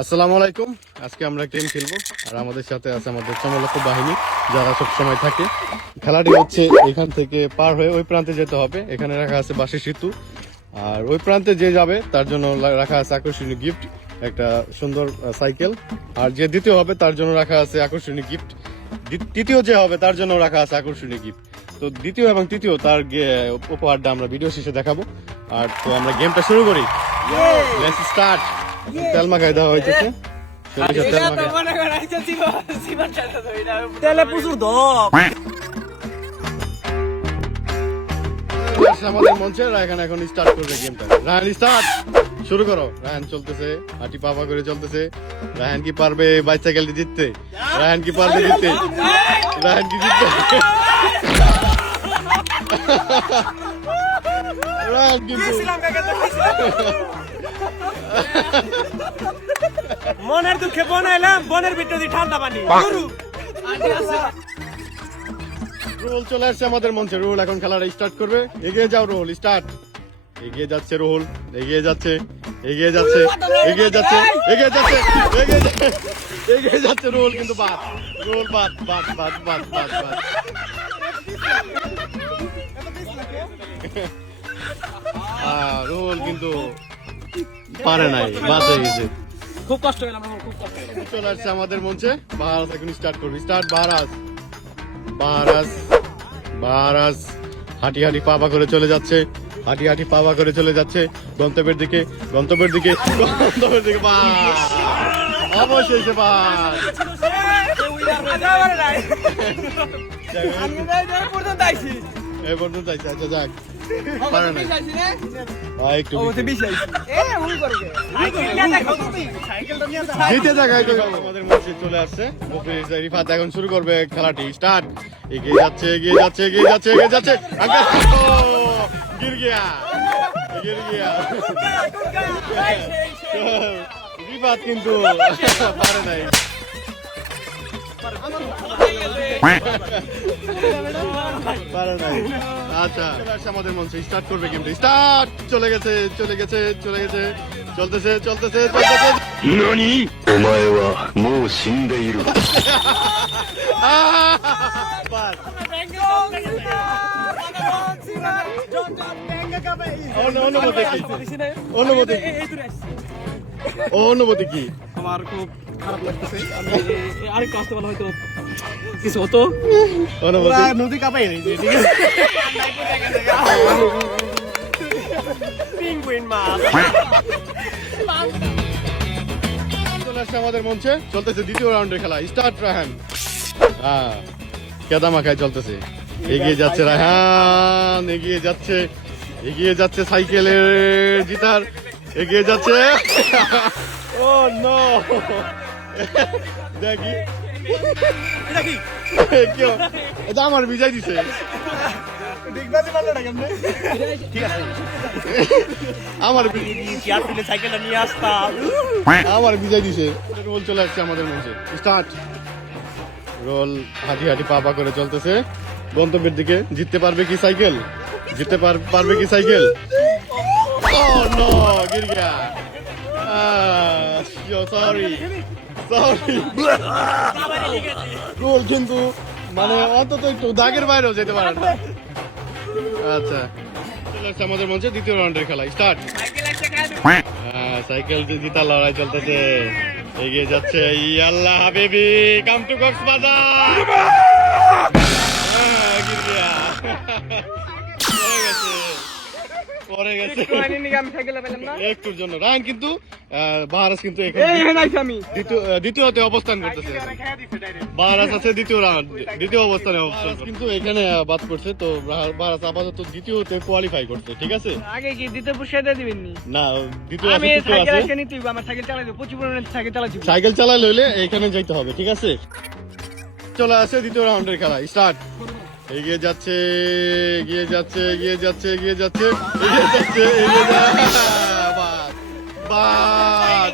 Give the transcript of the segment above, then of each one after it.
আসসালামু আলাইকুম। আজকে আমরা গেম খেলবো আর আমাদের সাথে আছে আমাদের চমলক্ষ বাহিনী যারা সব সময় থাকে। খেলাটি হচ্ছে এখান থেকে পার হয়ে ওই প্রান্তে যেতে হবে। এখানে রাখা আছে বাঁশের সেতু, আর ওই প্রান্তে যে যাবে তার জন্য রাখা আছে আকর্ষণীয় গিফট, একটা সুন্দর সাইকেল। আর যে দ্বিতীয় হবে তার জন্য রাখা আছে আকর্ষণীয় গিফট। তৃতীয় যে হবে তার জন্য রাখা আছে আকর্ষণীয় গিফট। তো দ্বিতীয় এবং তৃতীয় তার উপহারটা আমরা ভিডিও শেষে দেখাবো। আর তো আমরা গেমটা শুরু করি। Let's start. তেল মাখাই দেওয়া হয়েছে, তেলে প্রচুর দম। আমাদের মঞ্চে রায়হান এখন স্টার্ট করবে গেমটা। রায়হান স্টার্ট, শুরু করো। রায়হান চলতেছে, হাঁটি পাপা করে চলতেছে। রায়হান কি পারবে বাইসাইকেলটি জিততে? রায়হান কি পারবে জিততে? রায়হান কি জিততে? রায়হান কিন্তু মনের দুঃখে বনাইলাম, বনের ভিতরে ঠান্ডা পানি। রোল চলে আসছে আমাদের মঞ্চে। রোল এখন খেলাটা স্টার্ট করবে। এগিয়ে যাও রোল, স্টার্ট। এগিয়ে যাচ্ছে রোল, এগিয়ে যাচ্ছে, এগিয়ে যাচ্ছে, এগিয়ে যাচ্ছে, এগিয়ে যাচ্ছে, এগিয়ে যাচ্ছে, এগিয়ে যাচ্ছে রোল, কিন্তু বাদ। রোল বাদ, বাদ, বাদ, বাদ, বাদ, বাদ। রোল কিন্তু পারে নাই, বাদ হয়ে গেছে। খুব কষ্ট হইলাম, খুব কষ্ট হইলাম। চলে আসছে আমাদের মঞ্চে। বাহারাজ এখন স্টার্ট করবে। স্টার্ট বাহারাজ, বাহারাজ, বাহারাজ হাঁটি হাঁটি পাবা করে চলে যাচ্ছে, হাঁটি হাঁটি পাবা করে চলে যাচ্ছে গন্তব্যের দিকে, গন্তব্যের দিকে, গন্তব্যের দিকে। বাস, অবশেষে বাস। এই পর্যন্ত আইছে। আচ্ছা যাক, পারে নাই। একটু জিতে জায়গায় আমাদের মঞ্চে চলে আসছে রিফাত। এখন শুরু করবে খেলাটি। স্টার্ট। এগিয়ে যাচ্ছে, এগিয়ে যাচ্ছে, এগিয়ে যাচ্ছে, এগিয়ে যাচ্ছে। গির গিয়া, গির গিয়া। রিফাত কিন্তু পারে নাই। পারে নাই। আচ্ছা, আমাদের মঞ্চে স্টার্ট করবে গেমটা। স্টার্ট। চলে গেছে, চলে গেছে, চলে গেছে, চলতেছে, চলতেছে, চলতেছে। নানি? ওমায়ে wa mou shindeiru. অনুভূতি কি? অনুভূতি কি? অনুভূতি কি? আমার খুব খারাপ লাগতেছে। আমি আরেকটু আসতে বলা হয়তো কিছু হতো। অনুভূতি নদী কাঁপাই নেই, ঠিক আছে? পিঙ্গুইন মাছ। চলে আসছে আমাদের মঞ্চে। চলতেছে দ্বিতীয় রাউন্ডের খেলা। স্টার্ট রায়হান। কেদা মাখায় চলতেছে। এগিয়ে যাচ্ছে রায়হান, এগিয়ে যাচ্ছে, এগিয়ে যাচ্ছে সাইকেলের জিতার, এগিয়ে যাচ্ছে। ও নো, দেখি কেউ এটা আমার বিজয় দিছে। আমার সাইকেলটা নিয়ে আসতাম। আমার বিজয় দিছে। রোল চলে আসছে আমাদের মঞ্চে। স্টার্ট। রোল হাঁটি হাঁটি পা করে চলতেছে গন্তব্যের দিকে। জিততে পারবে কি সাইকেল? জিততে পারবে কি সাইকেল? ও নো, গির গিয়া। Sorry, sorry. রোল কিন্তু মানে অন্তত একটু দাগের বাইরেও যেতে পারে না। আচ্ছা, চলে আসছে আমাদের মঞ্চে দ্বিতীয় রাউন্ডের খেলা। স্টার্ট। সাইকেল জিতার লড়াই চলতেছে। এগিয়ে যাচ্ছে। ইয়াল্লাহ হাবিবি, কাম টু কক্সবাজার। পরে গেছে একটুর জন্য। রায়হান কিন্তু বাহারাজ কিন্তু দ্বিতীয়তে অবস্থান করতেছে। বাহারাজ আছে দ্বিতীয় রাউন্ড, দ্বিতীয় অবস্থানে কিন্তু এখানে বাদ করছে। তো বাহারাজ আপাতত দ্বিতীয়তে কোয়ালিফাই করছে, ঠিক আছে? আগে কি দ্বিতীয় পুরস্কার দিবেন নি? না, দ্বিতীয় আমি আছে, সাইকেল আজকে নিতে হইব। আমার সাইকেল চালাইবো, প্রচুর পরিমাণে সাইকেল চালাচ্ছি। সাইকেল চালালে হইলে এখানে যাইতে হবে, ঠিক আছে? চলে আসে দ্বিতীয় রাউন্ডের খেলা। স্টার্ট। এগিয়ে যাচ্ছে, এগিয়ে যাচ্ছে, এগিয়ে যাচ্ছে, এগিয়ে যাচ্ছে, এগিয়ে যাচ্ছে, এগিয়ে যাচ্ছে। বাদ, বাদ,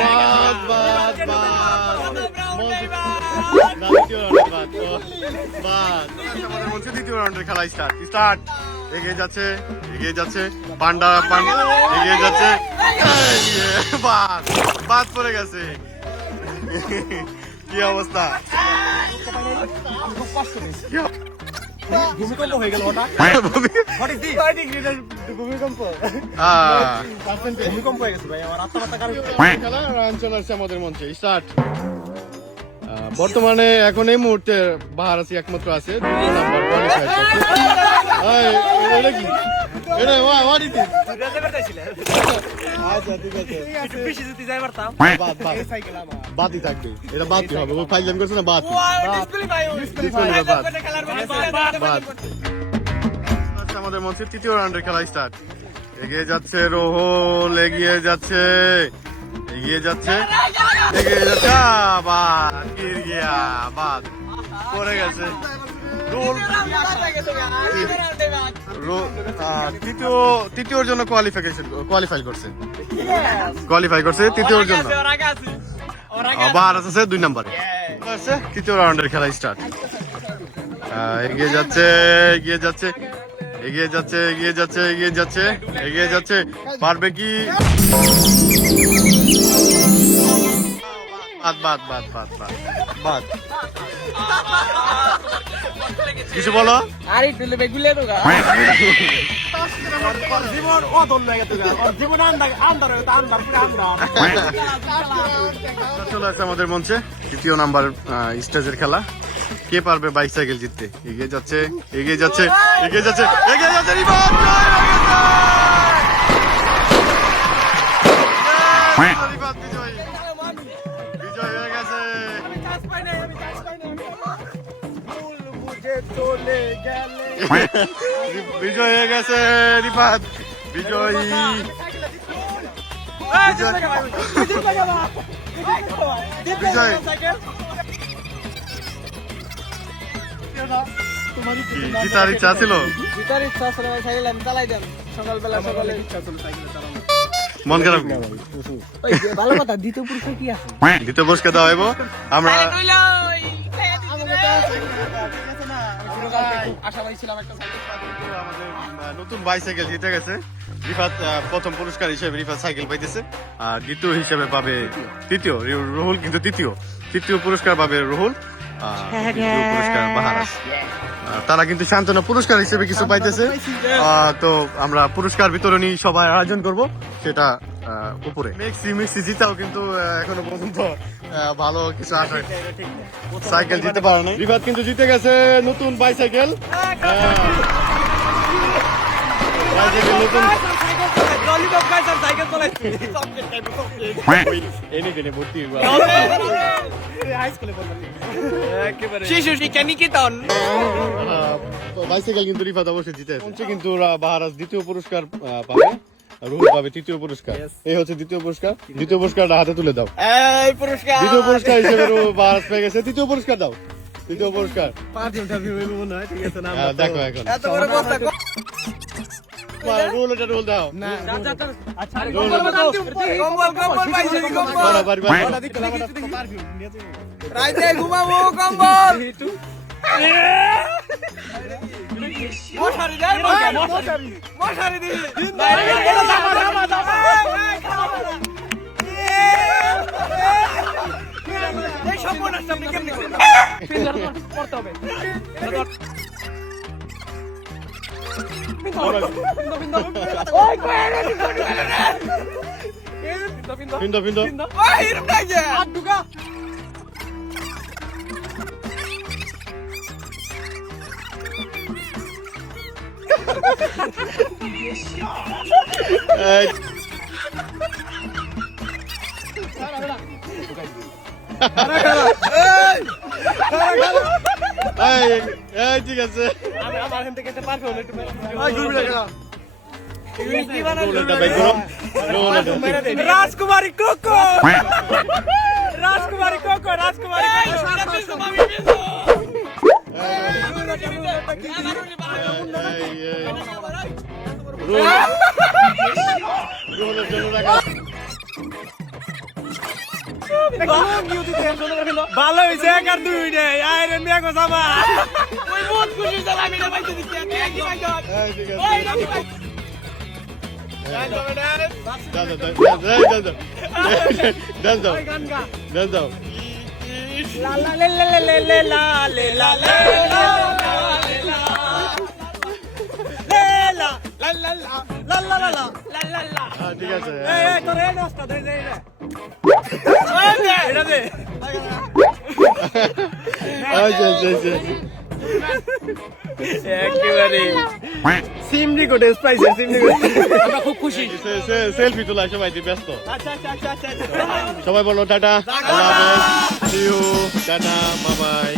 বাদ, বাদ, বাদ। না, দ্বিতীয় রাউন্ডে বাদ, বাদ। আমাদের মধ্যে দ্বিতীয় রাউন্ডের খেলা। Start, start. এগিয়ে যাচ্ছে, এগিয়ে যাচ্ছে, পান্ডা পান্ডা এগিয়ে যাচ্ছে, বাদ বাদ পড়ে গেছে। কি অবস্থা? ভূমিকম্প হয়ে গেল হঠাৎ। ভূমিকম্প ভূমিকম্প হয়ে গেছে ভাই, আমার আত্মহত্যা কারণ খেলা রান চলে আসছে আমাদের মঞ্চে, স্টার্ট। বর্তমানে এখন এই মুহূর্তে বাহার আছি একমাত্র আছে 2 নাম্বার কোয়ালিফাই করছে। এটা কি? এটা what is this? আচ্ছা ঠিক আছে, একটু বেশি যদি যাই পারতাম। বাদ বাদ এই সাইকেল আমার বাদই থাকবে, এটা বাদই হবে। ও ফাইজলাম করছে না, বাদ ডিসপ্লে বাদ বাদ। আচ্ছা, আমাদের মঞ্চে তৃতীয় রাউন্ডের খেলা স্টার্ট। এগিয়ে যাচ্ছে রোহল, এগিয়ে যাচ্ছে, এগিয়ে যাচ্ছে, এগিয়ে যাচ্ছে, বাদ গির গিয়া, বাদ পড়ে গেছে। রোল তৃতীয়র জন্য কোয়ালিফাই করছে তৃতীয়র জন্য। বাহার আছে 2 নাম্বারে। তৃতীয় রাউন্ডের খেলা স্টার্ট। এগিয়ে যাচ্ছে, এগিয়ে যাচ্ছে, এগিয়ে যাচ্ছে, এগিয়ে যাচ্ছে, এগিয়ে যাচ্ছে, এগিয়ে যাচ্ছে, পারবে কি? বাদ বাদ বাদ বাদ বাদ বাদ। কিছু বলো। আরে তুলে বেগুলে তোগা জীবন ও দল লাগে তোগা জীবন আন্দার আন্দার আন্দার পুরো আন্দার। চলে আসছে আমাদের মঞ্চে তৃতীয় নাম্বার স্টেজের খেলা। কে পারবে বাইসাইকেল জিততে? এগিয়ে যাচ্ছে, এগিয়ে যাচ্ছে, এগিয়ে যাচ্ছে, এগিয়ে যাচ্ছে, রিবাউন্ড বিজয়, বিজয় হয়ে গেছে। বিজয় হয়ে গেছে রিফাত, বিজয়ী। বিজয় গীতার ইচ্ছা ছিল, গিটার ইচ্ছা ছিল সাইকেল আমি চালাই দেন সকালবেলা, সকালে ইচ্ছা ছিল সাইকেল চালানো। মন খারাপ? ওই ভালো কথা, দ্বিতীয় পুরস্কার কি আছে? দ্বিতীয় পুরস্কার দেওয়া হইব। আমরা আশাবাদী ছিলাম একটা সাইকেল আমাদের নতুন বাইসাইকেল জিতে গেছে রিফাত। প্রথম পুরস্কার হিসেবে রিফাত সাইকেল পাইতেছে, আর দ্বিতীয় হিসেবে পাবে তৃতীয় রুহুল, কিন্তু তৃতীয় পুরস্কার পাবে রুহুল, দ্বিতীয় পুরস্কার বাহারাস। তারা কিন্তু সান্ত্বনা পুরস্কার হিসেবে কিছু পাইতেছে। তো আমরা পুরস্কার বিতরণী সবাই আয়োজন করব, সেটা উপরে। মেক্সি জিতাও কিন্তু এখনো পর্যন্ত ভালো কিছু আসে, সাইকেল জিতে পারে না। রিফাত কিন্তু জিতে গেছে নতুন বাইসাইকেল। নতুন সাইকেল চালাচ্ছি শিশু শিক্ষা নিকেতন বাইসাইকেল কিন্তু রিফাত অবশ্যই জিতে গেছে। কিন্তু বাহারাস দ্বিতীয় পুরস্কার পাবে, রুহুল পাবে তৃতীয় পুরস্কার। এই হচ্ছে দ্বিতীয় পুরস্কার। দ্বিতীয় পুরস্কারটা হাতে তুলে দাও। এই পুরস্কার দ্বিতীয় পুরস্কার হিসেবে বাহারাস পেয়ে গেছে। তৃতীয় পুরস্কার দাও, তৃতীয় পুরস্কার। 5 ঘন্টা ভিউ মনে হয়, ঠিক আছে না? দেখো এখন এত বড় বস্তা রুল, এটা রুল দাও। না আচ্ছা কম্বল পাইছি, কম্বল রাইতে ঘুমাবো, কম্বল মশারি দে, মশারি দি এই সম্পূর্ণ সামনে কেমনে করতে হবে? পিন্দ ঠিক আছে। রাজকুমারী কোকো, রাজকুমারী কোকো, রাজকুমারী ভালো হয়েছে এক আর দুই নেই আইরে মিয়া গো সাবা ওই বহুত খুশি সালাম এটা পাইতে দিচ্ছি কি পাইতে হ্যাঁ, ঠিক আছে। ওই না পাই দাও, দাও, দাও, দাও, দাও, দাও, দাও, গান গা দাও, দাও। লা লা লে লে লে লে লা লে লা লে লা লে লা লে লা লা লা লা লা লা লা লা লা লা হ্যাঁ, ঠিক আছে। এই তোর এই রাস্তা দে দে এটা দে আচ্ছা, আচ্ছা, আচ্ছা। একেবারে সিমনি কোটে স্পাইসি সিমনি কোটে আমরা খুব খুশি সেলফি তোলা সবাই দিয়ে ব্যস্ত। আচ্ছা আচ্ছা আচ্ছা আচ্ছা সবাই বলো টাটা, আল্লাহ হাফেজ, see you, tata, bye bye.